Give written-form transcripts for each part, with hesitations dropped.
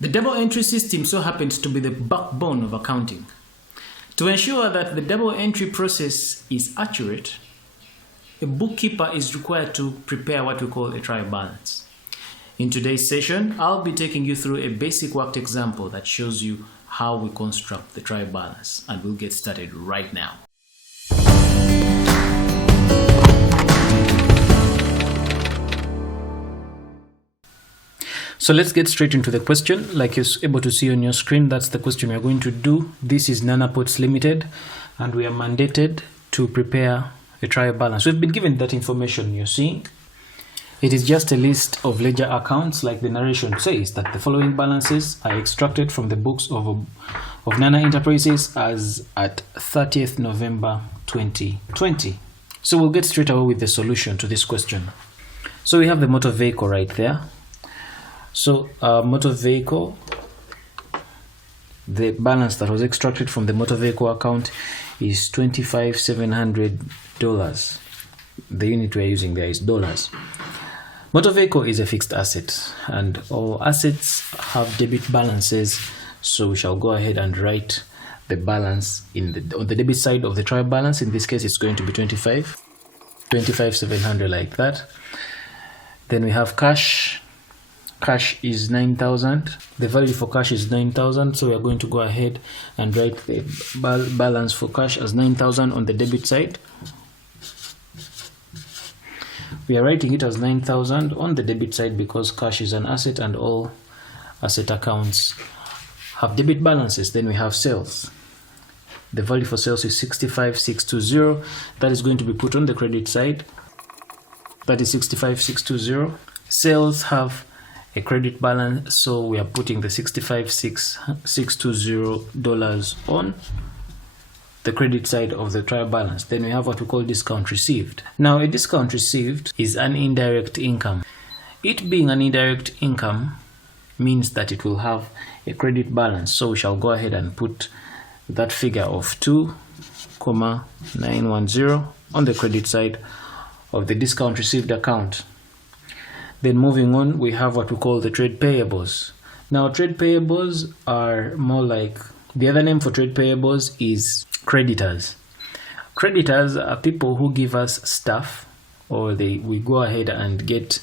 The double entry system so happens to be the backbone of accounting. To ensure that the double entry process is accurate, a bookkeeper is required to prepare what we call a trial balance. In today's session, I'll be taking you through a basic worked example that shows you how we construct the trial balance, and we'll get started right now. So let's get straight into the question. Like you're able to see on your screen, that's the question we're going to do. This is Nanapots Limited, and we are mandated to prepare a trial balance. We've been given that information you're seeing. It is just a list of ledger accounts, like the narration says, that the following balances are extracted from the books of Nana Enterprises as at 30th November 2020. So we'll get straight away with the solution to this question. So we have the motor vehicle right there. So motor vehicle, the balance that was extracted from the motor vehicle account is $25,700. The unit we're using there is dollars. Motor vehicle is a fixed asset, and all assets have debit balances. So we shall go ahead and write the balance on the debit side of the trial balance. In this case, it's going to be 25,700 like that. Then we have cash. Cash is 9,000. The value for cash is 9,000. So we are going to go ahead and write the balance for cash as 9,000 on the debit side. We are writing it as 9,000 on the debit side because cash is an asset and all asset accounts have debit balances. Then we have sales. The value for sales is 65,620. That is going to be put on the credit side. That is 65,620. Sales have a credit balance, so we are putting the $65,620 on the credit side of the trial balance. Then we have what we call discount received. Now, a discount received is an indirect income. It being an indirect income means that it will have a credit balance. So we shall go ahead and put that figure of 2,910 on the credit side of the discount received account. Then moving on, we have what we call the trade payables. Now, trade payables are more like, the other name for trade payables is creditors. Creditors are people who give us stuff, or we go ahead and get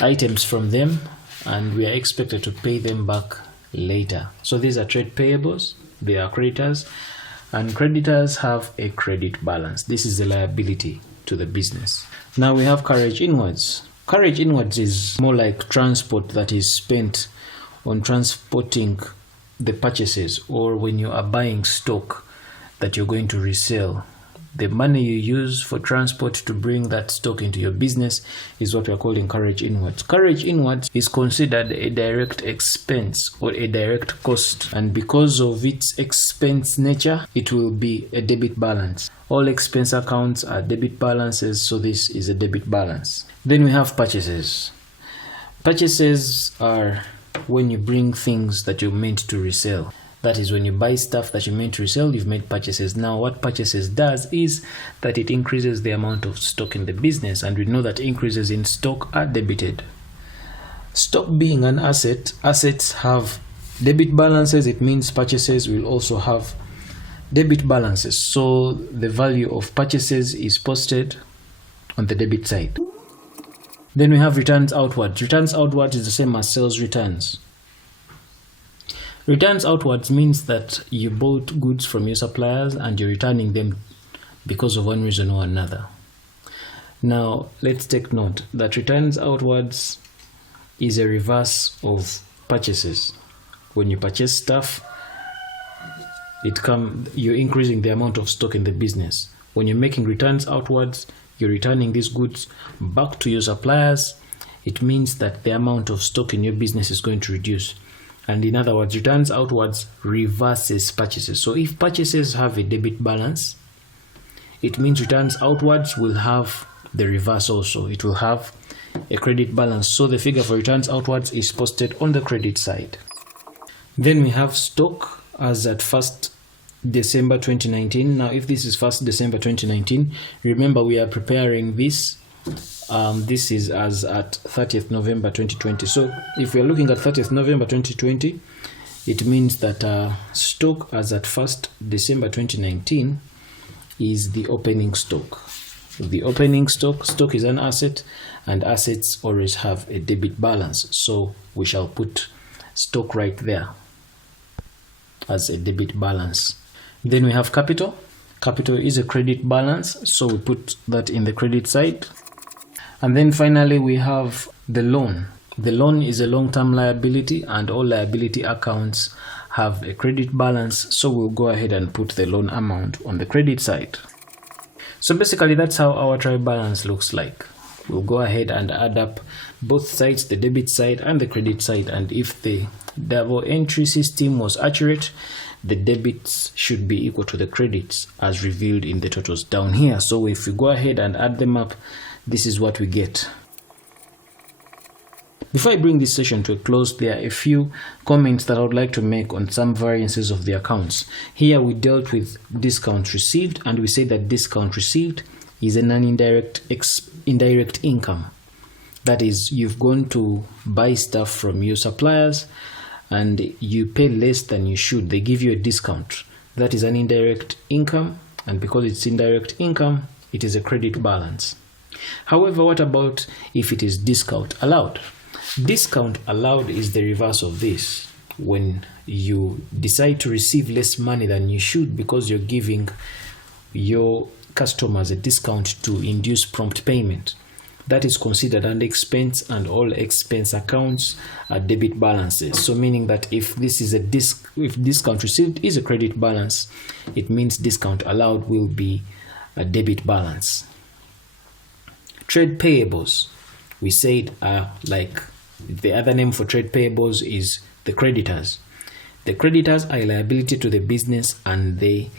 items from them, and we are expected to pay them back later. So these are trade payables, they are creditors, and creditors have a credit balance. This is the liability to the business. Now we have carriage inwards. Carriage inwards is more like transport that is spent on transporting the purchases, or when you are buying stock that you're going to resell. The money you use for transport to bring that stock into your business is what we are calling carriage inwards. Carriage inwards is considered a direct expense or a direct cost, and because of its expense nature, it will be a debit balance. All expense accounts are debit balances, so this is a debit balance. Then we have purchases. Purchases are when you bring things that you're meant to resell. That is, when you buy stuff that you meant to resell, you've made purchases. Now, what purchases does is that it increases the amount of stock in the business, and we know that increases in stock are debited. Stock being an asset, assets have debit balances. It means purchases will also have debit balances. So the value of purchases is posted on the debit side. Then we have returns outwards. Returns outwards is the same as sales returns. Returns outwards means that you bought goods from your suppliers and you're returning them because of one reason or another. Now, let's take note that returns outwards is a reverse of purchases. When you purchase stuff, you're increasing the amount of stock in the business. When you're making returns outwards, you're returning these goods back to your suppliers. It means that the amount of stock in your business is going to reduce. And in other words, returns outwards reverses purchases. So if purchases have a debit balance, it means returns outwards will have the reverse also. It will have a credit balance. So the figure for returns outwards is posted on the credit side. Then we have stock as at 1st December 2019. Now, if this is 1st December 2019, remember we are preparing this This is as at 30th November 2020. So if we are looking at 30th November 2020, it means that stock as at 1st December 2019 is the opening stock. The opening stock is an asset, and assets always have a debit balance. So we shall put stock right there as a debit balance. Then we have capital. Capital is a credit balance, so we put that in the credit side. And then finally we have the loan. The loan is a long-term liability, and all liability accounts have a credit balance, so we'll go ahead and put the loan amount on the credit side. So basically that's how our trial balance looks like. We'll go ahead and add up both sides, the debit side and the credit side, and if the double entry system was accurate, the debits should be equal to the credits as revealed in the totals down here. So if we go ahead and add them up, this is what we get. Before I bring this session to a close, there are a few comments that I would like to make on some variances of the accounts. Here we dealt with discount received, and we say that discount received is an indirect income. That is, you've gone to buy stuff from your suppliers and you pay less than you should. They give you a discount. That is an indirect income, and because it's indirect income, it is a credit balance. However, what about if it is discount allowed? Discount allowed is the reverse of this. When you decide to receive less money than you should because you're giving your customers a discount to induce prompt payment, that is considered an expense, and all expense accounts are debit balances. So meaning that if this is if discount received is a credit balance, it means discount allowed will be a debit balance. Trade payables, we said, are like the other name for trade payables is the creditors. The creditors are a liability to the business, and they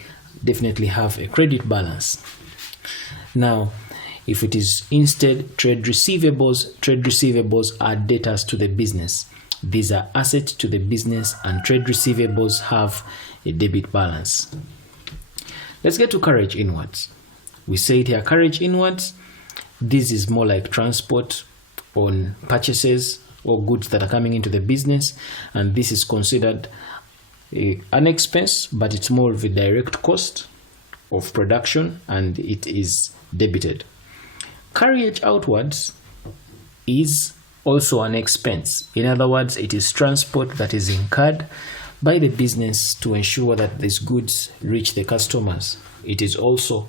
definitely have a credit balance. Now, if it is instead trade receivables are debtors to the business. These are assets to the business, and trade receivables have a debit balance. Let's get to carriage inwards. We said here carriage inwards. This is more like transport on purchases or goods that are coming into the business, and this is considered an expense, but it's more of a direct cost of production, and it is debited. Carriage outwards is also an expense. In other words, it is transport that is incurred by the business to ensure that these goods reach the customers. It is also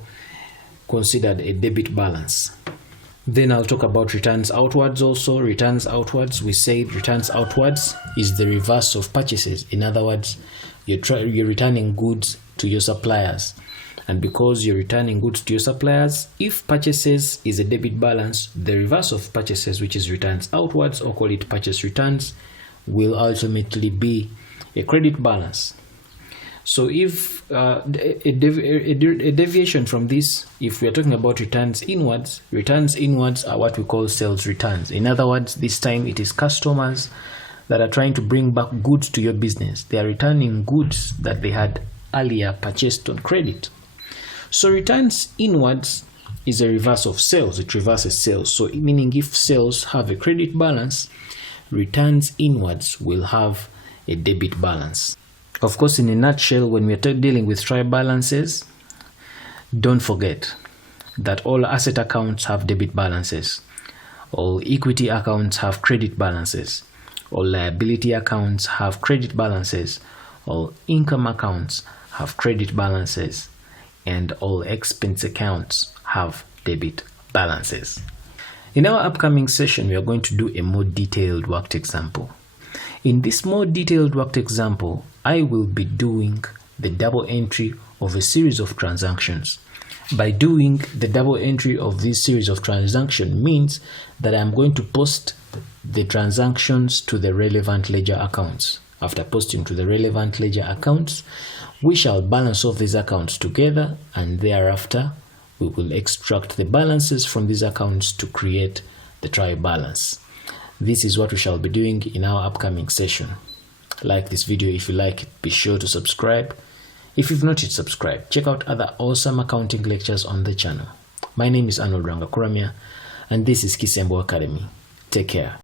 considered a debit balance. Then I'll talk about returns outwards also. Returns outwards, we say returns outwards is the reverse of purchases. In other words, you're returning goods to your suppliers. And because you're returning goods to your suppliers, if purchases is a debit balance, the reverse of purchases, which is returns outwards, or call it purchase returns, will ultimately be a credit balance. So if a deviation from this, if we are talking about returns inwards are what we call sales returns. In other words, this time it is customers that are trying to bring back goods to your business. They are returning goods that they had earlier purchased on credit. So returns inwards is a reverse of sales. It reverses sales. So meaning if sales have a credit balance, returns inwards will have a debit balance. Of course, in a nutshell, when we are dealing with trial balances, don't forget that all asset accounts have debit balances. All equity accounts have credit balances. All liability accounts have credit balances. All income accounts have credit balances. And all expense accounts have debit balances. In our upcoming session, we are going to do a more detailed worked example. In this more detailed worked example, I will be doing the double entry of a series of transactions. By doing the double entry of this series of transactions means that I'm going to post the transactions to the relevant ledger accounts. After posting to the relevant ledger accounts, we shall balance off these accounts together, and thereafter we will extract the balances from these accounts to create the trial balance. This is what we shall be doing in our upcoming session. Like this video if you like it. Be sure to subscribe. If you've not yet subscribed, check out other awesome accounting lectures on the channel. My name is Arnold Rangakuramia, And this is Kisembo Academy. Take care.